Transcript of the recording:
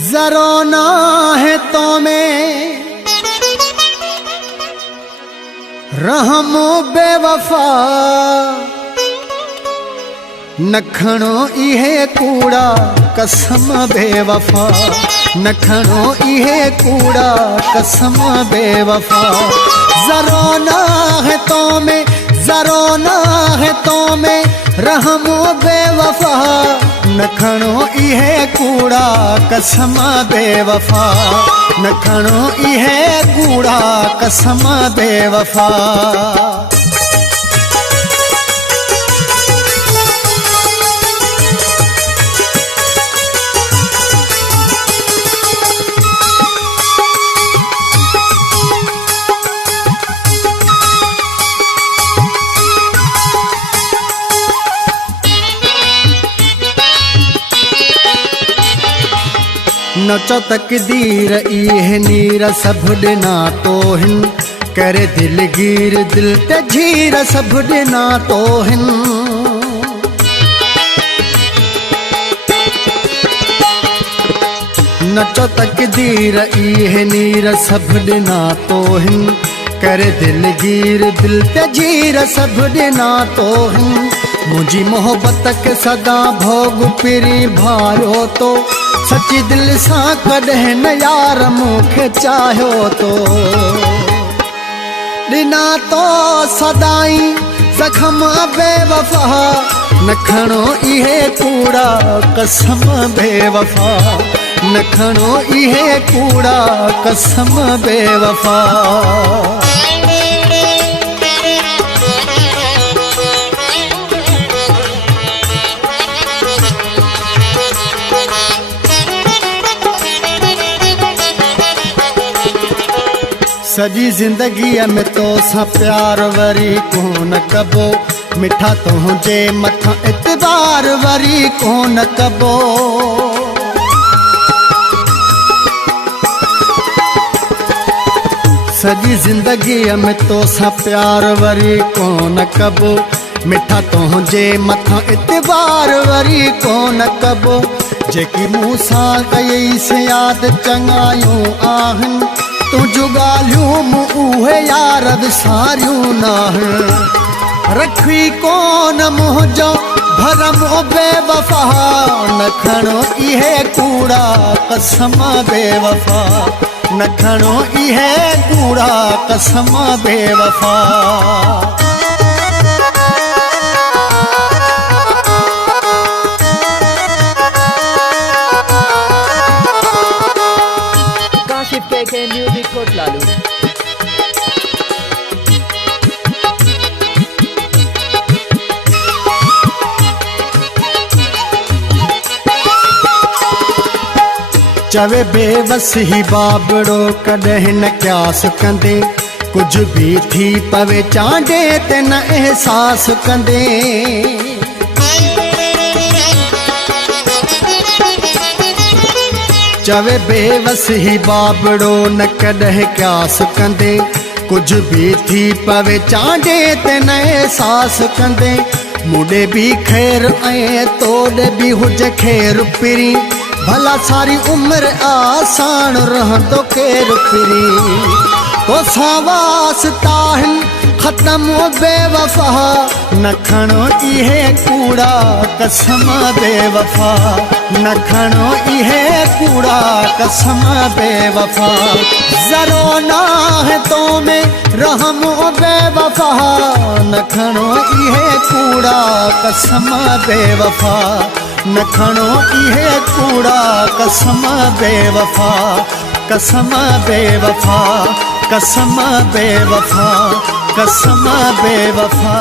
जरोना है तो में रहमो बेवफा नखणो इहे कूड़ा कसम बेवफा नखणो इहे कूड़ा कसम बेवफा जरोना है तो में जरोना है तो में रहमो बेवफा नखणो इहे कूड़ा कसम बेवफा नखणो इहे कूड़ा कसम बेवफा। नचो तकदीर इहे नीर सब डिना तो हिन करे दिलगीर दिल ते झीर सब डिना तो हिन नचो तकदीर इहे नीर सब डिना तो हिन करे दिलगीर दिल ते झीर सब डिना तो हिन मुझी मोहब्बत के सदा भोग पिरी भायो तो सच्ची दिल सा कॾहिं न यार मूंखे चाहियो तो ॾिना तो सदाई ज़ख़्म बेवफा नखणो इहे कूड़ा कसम बेवफा नखणो इहे कूड़ा कसम बेवफा। सजी जिंदगी में तो सा प्यार वरी कोन कबो मिठा तुझे मथा एतबार वरी कोन कबो सजी जिंदगी में तो सा प्यार वरी कोन कबो मिठा तुझे मथा एतबार वरी कोन कबो जेकी मूंसा कई से याद चङायूं आहिनि तुझ गालियूं उहे यार विसारियूं न रखी कोन मुंहिंजो भरम बेवफा नखणो इहे कूड़ा कसम बेवफा नखणो इहे कूड़ा कसम बेवफा। के म्यूजिक कोट लालू चवे बेवस ही बाबड़ो कॾहिं न क्यास कंदे कुछ भी थी पवे चांडे ते न एहसास कंदे चवे बेवस ही बाबड़ो न कॾहिं क्यास कंदे कुछ भी थी पवे चांडे ते न एहसास कंदे मुॾे भी ख़ैर ऐं तोॾे भी हुजे ख़ैर पिरी भला सारी उम्र आसान रहंदो केर पिरी तो सावास ताहिन ख़त्म बेवफा नखणो इहे कूड़ा कसम बेवफा नखणो इहे कूड़ा कसम बेवफा जरोना है तो में रहमो बेवफा नखणो इहे कूड़ा कसम बेवफा नखणो इहे कूड़ा कसम बेवफा कसम बेवफा कसम बेवफा कसम बेवफा।